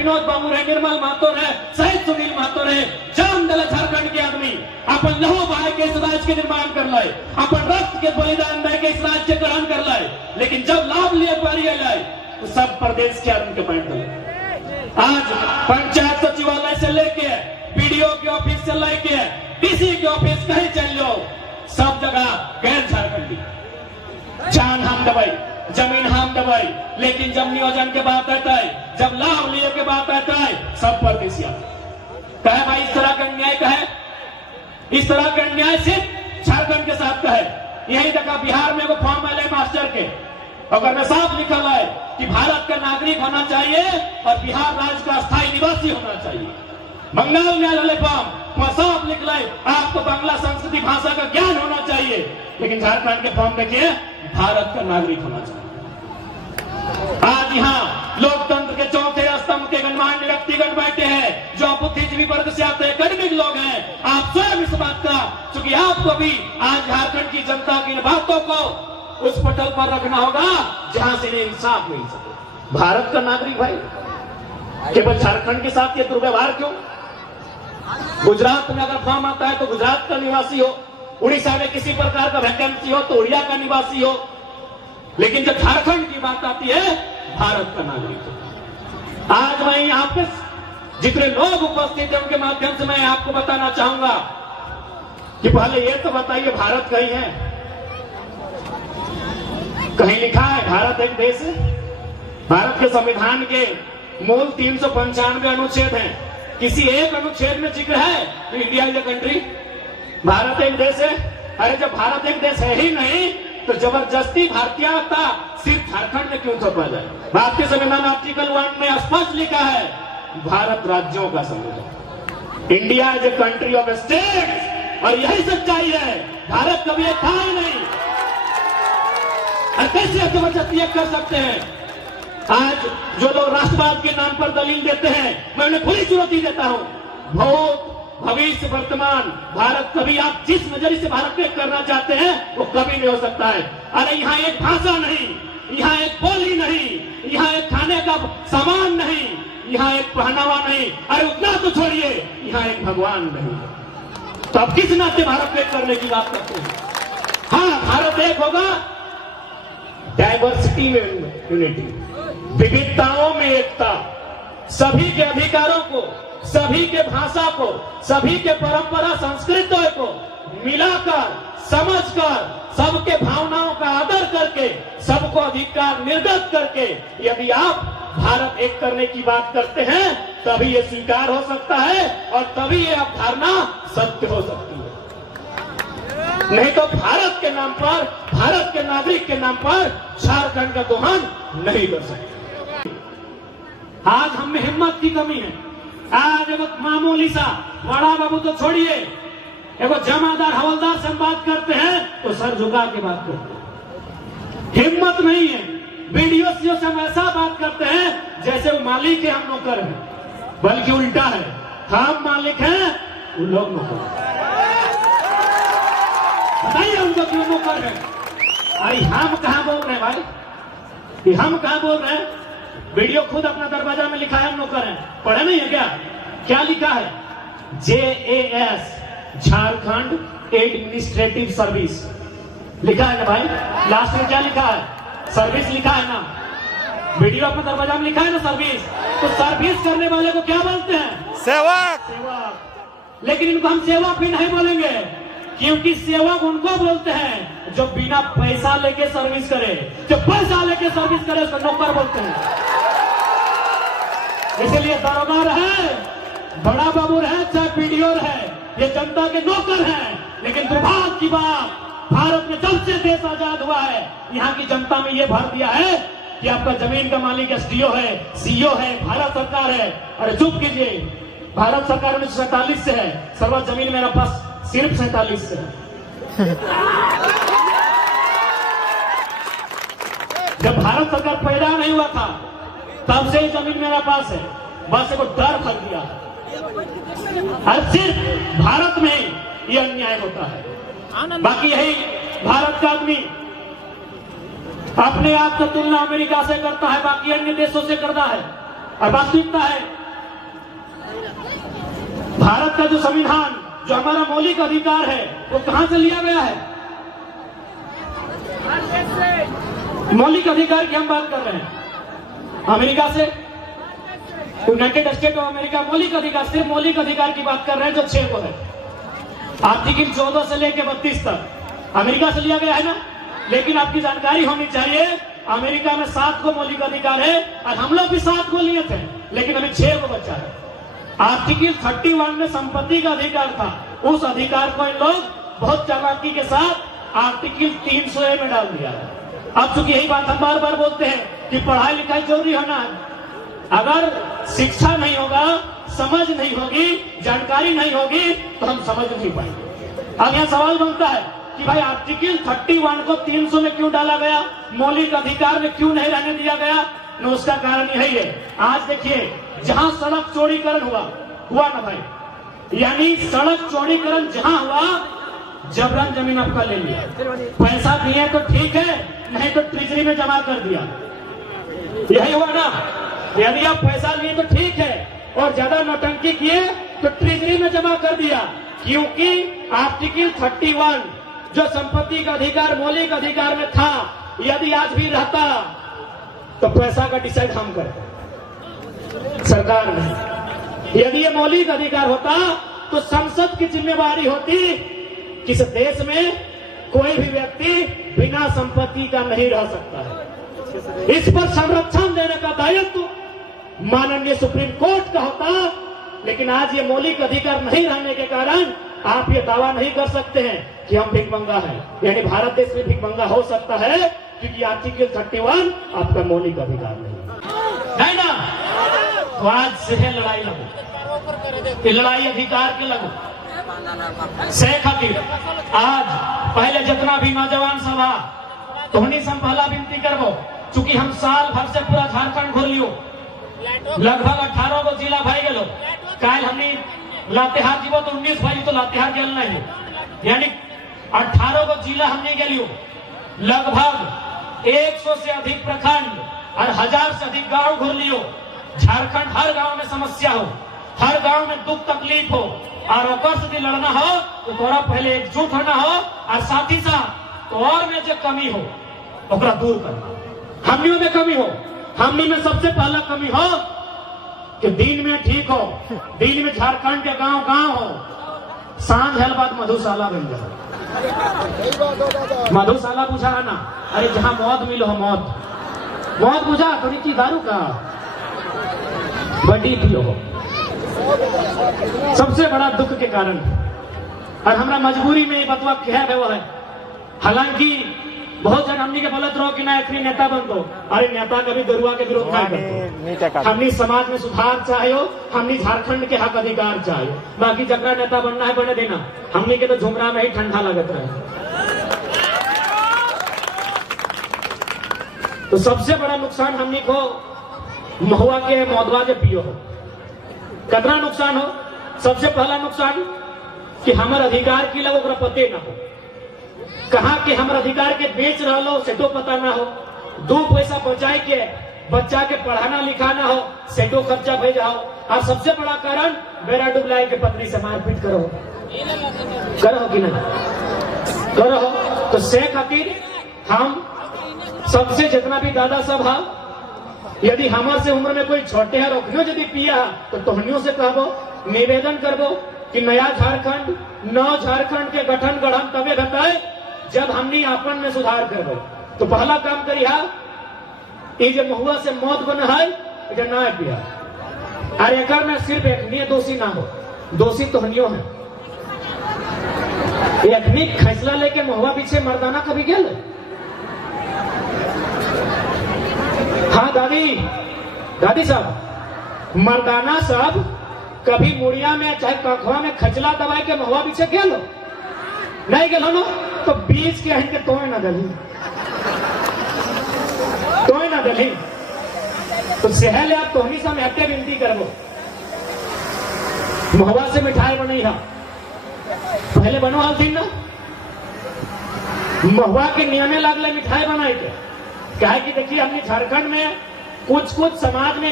विनोद बाबू रहे, निर्मल महतो रहे, शहीद सुनील महतो रहे, जान दिला झारखंड के आदमी अपन लहू बहाय के इस राज्य के निर्माण कर लाए, अपन रक्त के बलिदान दे के इस राज्य के ग्रहण कर लाए। लेकिन जब लाभ लिए बारी लाए तो सब प्रदेश के आदमी के बैठ गए। आज पंचायत सचिवालय से लेके बीडीओ के ऑफिस से लेके डीसी के ऑफिस कहीं चल लो, सब जगह गैर झारखंडी, जान हम दबाई, जमीन हम दबाई। लेकिन जब नियोजन के बात आता है, जब लाभ लिए के बात आता है, सब परदेसिया कहे भाई इस तरह का अन्याय कहे, इस तरह का अन्याय सिर्फ झारखंड के साथ का है। यही देखा बिहार में वो फॉर्म आए मास्टर के, अगर में साफ लिखा है कि भारत का नागरिक होना चाहिए और बिहार राज्य का स्थायी निवासी होना चाहिए। बंगाल में वाले फॉर्म साफ लिखा है आपको बांग्ला संस्कृति भाषा का ज्ञान होना चाहिए, लेकिन झारखंड के फॉर्म देखिए भारत का नागरिक होना चाहिए। आज यहाँ लोकतंत्र के चौथे स्तंभ के गणमान्य व्यक्तिगण बैठे हैं जो बुद्धिजीवी वर्ग से आते एकेडमिक लोग हैं। आप स्वयं इस बात का, चूंकि आपको भी आज झारखंड की जनता की इन बातों को उस पटल पर रखना होगा जहां से इन्हें इंसाफ मिल सके। भारत का नागरिक भाई केवल झारखंड के साथ ये दुर्व्यवहार क्यों? गुजरात में अगर फॉर्म आता है तो गुजरात का निवासी हो, उड़ीसा में किसी प्रकार का वैकेंसी हो तो उड़िया का निवासी हो, लेकिन जब झारखंड की बात आती है भारत का नागरिक हो। आज मैं यहाँ पे जितने लोग उपस्थित हैं उनके माध्यम से मैं आपको बताना चाहूंगा कि पहले ये तो बताइए भारत कहीं है? कहीं लिखा है भारत एक देश है? भारत के संविधान के मूल 395 अनुच्छेद हैं, किसी एक अनुच्छेद में जिक्र है कि India is a country, Bharat एक देश है? अरे जब भारत एक देश है ही नहीं तो जबरदस्ती भारतीयता सिर्फ झारखंड में क्यों थोपा जाए? भारतीय संविधान आर्टिकल 1 में स्पष्ट लिखा है भारत राज्यों का संविधान, India is a country of states, और यही सच्चाई है। भारत कभी एक था ही नहीं, कैसे जबरदस्ती कर सकते हैं? आज जो लोग राष्ट्रवाद के नाम पर दलील देते हैं मैं उन्हें खुली चुनौती देता हूं। भूत भविष्य वर्तमान भारत कभी आप जिस नजरिए से भारत को करना चाहते हैं वो कभी नहीं हो सकता है। अरे यहाँ एक भाषा नहीं, यहाँ एक बोली नहीं, यहाँ एक खाने का सामान नहीं, यहाँ एक पहनावा नहीं, अरे उतना तो छोड़िए यहाँ एक भगवान नहीं। तो अब किस नाते भारत को करने की बात करते हैं? हाँ, भारत एक होगा डाइवर्सिटी में यूनिटी, विविधताओं में एकता, सभी के अधिकारों को, सभी के भाषा को, सभी के परंपरा संस्कृतियों को मिलाकर, समझकर, सबके भावनाओं का आदर करके, सबको अधिकार निर्गत करके यदि आप भारत एक करने की बात करते हैं तभी ये स्वीकार हो सकता है और तभी ये अवधारणा सत्य हो सकती है। नहीं तो भारत के नाम पर, भारत के नागरिक के नाम पर झारखंड का दोहन नहीं कर सकते। आज हम में हिम्मत की कमी है। आज एक मामूली सा बड़ा बाबू तो छोड़िए, एक जमादार हवलदार से हम बात करते हैं तो सर झुका के बात करते हैं, हिम्मत नहीं है। वीडियो से हम ऐसा बात करते हैं जैसे वो मालिक है, हम नौकर हैं, बल्कि उल्टा है, हम मालिक हैं वो लोग नौकर हैं। बताइए उनको क्यों नौकर है? अरे हम कहां बोल रहे हैं भाई, हम कहां बोल रहे हैं? वीडियो खुद अपना दरवाजा में लिखा है हम नौकर हैं, पढ़े नहीं है क्या? क्या लिखा है? JAS झारखंड एडमिनिस्ट्रेटिव सर्विस लिखा है ना भाई, लास्ट में क्या लिखा है? सर्विस लिखा है ना। वीडियो अपने दरवाजा में लिखा है ना सर्विस, तो सर्विस करने वाले को क्या बोलते हैं? सेवक। सेवक। लेकिन इनको हम सेवक भी नहीं बोलेंगे, क्योंकि सेवक उनको बोलते हैं जो बिना पैसा लेके सर्विस करे, जो पैसा लेके सर्विस करे उसको नौकर बोलते हैं। इसलिए दरोगा रहे, बड़ा बाबू रहे, चाहे पीडीओ रहे, ये जनता के नौकर हैं। लेकिन दुर्भाग्य की बात, भारत में जब से देश आजाद हुआ है यहाँ की जनता में ये भर दिया है कि आपका जमीन का मालिक SDO है, CO है, भारत सरकार है। अरे चुप कीजिए, भारत सरकार 1947 से है, सर्वा जमीन मेरा पास सिर्फ 47 से है। जब भारत सरकार पैदा नहीं हुआ था तब से जमीन मेरा पास है, बस को डर भर दिया। और सिर्फ भारत में ये अन्याय होता है, बाकी यही भारत का आदमी अपने आप का तुलना अमेरिका से करता है, बाकी अन्य देशों से करता है। और वास्तविकता है भारत का जो संविधान, जो हमारा मौलिक अधिकार है, वो कहां से लिया गया है? मौलिक अधिकार की हम बात कर रहे हैं अमेरिका से, यूनाइटेड स्टेट ऑफ अमेरिका। मौलिक अधिकार, सिर्फ मौलिक अधिकार की बात कर रहे हैं जो 6 को है। आर्टिकल 14 से लेकर 32 तक अमेरिका से लिया गया है ना। लेकिन आपकी जानकारी होनी चाहिए, अमेरिका में 7 को मौलिक अधिकार है और हम लोग भी 7 को लिए थे, लेकिन अभी 6 को बचा है। आर्टिकल 31 में संपत्ति का अधिकार था, उस अधिकार को इन लोग बहुत चालाकी के साथ आर्टिकल 300A में डाल दिया है। अब चूंकि यही बात हम बार बार बोलते हैं कि पढ़ाई लिखाई जरूरी होना है, अगर शिक्षा नहीं होगा, समझ नहीं होगी, जानकारी नहीं होगी तो हम समझ नहीं पाएंगे। अब यहाँ सवाल बनता है कि भाई आर्टिकल 31 को 300 में क्यों डाला गया, मौलिक अधिकार में क्यों नहीं रहने दिया गया? न उसका कारण यही है, आज देखिए जहां सड़क चौड़ीकरण हुआ ना भाई, यानी सड़क चौड़ीकरण जहां हुआ, जबरन जमीन आपका ले लिया, पैसा दिए तो ठीक है, नहीं तो ट्रेजरी में जमा कर दिया। यही हुआ ना, यदि आप पैसा लिए तो ठीक है और ज्यादा नौटंकी किए तो ट्रेजरी में जमा कर दिया। क्योंकि आर्टिकल 31 जो संपत्ति का अधिकार मौलिक अधिकार में था, यदि आज भी रहता तो पैसा का डिसाइड हम करते, सरकार नहीं। यदि ये मौलिक अधिकार होता तो संसद की जिम्मेवारी होती कि इस देश में कोई भी व्यक्ति बिना संपत्ति का नहीं रह सकता है। इस पर संरक्षण देने का दायित्व माननीय सुप्रीम कोर्ट का होता, लेकिन आज ये मौलिक अधिकार नहीं रहने के कारण आप ये दावा नहीं कर सकते हैं कि हम भिखमंगा हैं। यानी भारत देश में भिखमंगा हो सकता है क्योंकि आर्टिकल 31 आपका मौलिक अधिकार नहीं ना। तो आज से है लड़ाई लगो, ये लड़ाई अधिकार की लगो से खातिर। आज पहले जितना भी नौजवान सभा तोहनी से हम पहला विनती करबो, चूंकि हम साल भर से पूरा झारखंड घूर लियो, लगभग 18 को जिला भाई गेलो, कल हमने लातेहार जीवो तो 19 भाई तो लातेहार गेल नहीं, यानी 18 को जिला हमने गेलियो, लगभग 100 से अधिक प्रखंड और 1000 से अधिक गांव घूर लियो। झारखंड हर गांव में समस्या हो, हर गांव में दुख तकलीफ हो, और ओकर से लड़ना हो तो थोड़ा पहले एकजुट होना हो, और साथ ही साथ तो और में जो कमी हो ओकरा दूर करना। हमनियों में कमी हो, हमनी में सबसे पहला कमी हो कि दिन में ठीक हो, दिन में झारखंड के गांव गांव हो, सांझ हल बाद मधुशाला बन जाए। मधुशाला पूछा है ना, अरे जहां मौत मिलो हो, मौत बुझा थोड़ी की दारू का बड़ी पियो हो, सबसे बड़ा दुख के कारण। और हमारा मजबूरी में बतवा क्या है वो है। हालांकि बहुत जन हमनी के बोलत रहो कि ना एक नेता बन दो, अरे नेता कभी दरुआ के विरोध नहीं करते। हमनी समाज में सुधार चाहिए, हमनी झारखंड के हक अधिकार चाहिए, बाकी जगह नेता बनना है बने देना, हमनी के तो झुमरा में ही ठंडा लगत रहे। तो सबसे बड़ा नुकसान हमनी को महुआ के मौदवा के पियो हो, कितना नुकसान हो। सबसे पहला नुकसान कि हमारे अधिकार की लोग पते ना हो, कहा कि हमारे अधिकार के बेच रहा लो सेटो पता ना हो, 2 पैसा बचाए के बच्चा के पढ़ाना लिखाना हो, सेटो खर्चा भेज हो। और सबसे बड़ा कारण बेरा डुबलाई के पत्नी से मारपीट करो कि नहीं करो। तो से खातिर हम सबसे जितना भी दादा सब है, यदि हमारे से उम्र में कोई छोटे है रोकनो यदि पिया तो तोहनियों से कहबो, निवेदन करबो कि नया झारखंड नव झारखंड के गठन गढ़न तबे घटाए जब हमनी आपन में सुधार करबो। तो पहला काम करी है ये जो महुआ से मौत बना है ये ना पिया, और एक में सिर्फ एक दोषी ना हो, दोषी तोहनियों है। एक फैसला लेके महुआ पीछे मर्दाना कभी गेल? हाँ दादी साहब, मर्दाना साहब कभी मुड़िया में चाहे कखवा में खचला दबाई के महुआ पीछे गेल नहीं गेल हो, तो बीच के अहिन के तोय ना दली तो सहल आप तोहनी से हम हत्या विनती करबो, महुआ से मिठाई बनई है पहले बनो हलथिन ना, महुआ के नियमे लागले मिठाई बनाए के। क्या है कि देखिए हमने झारखंड में कुछ समाज में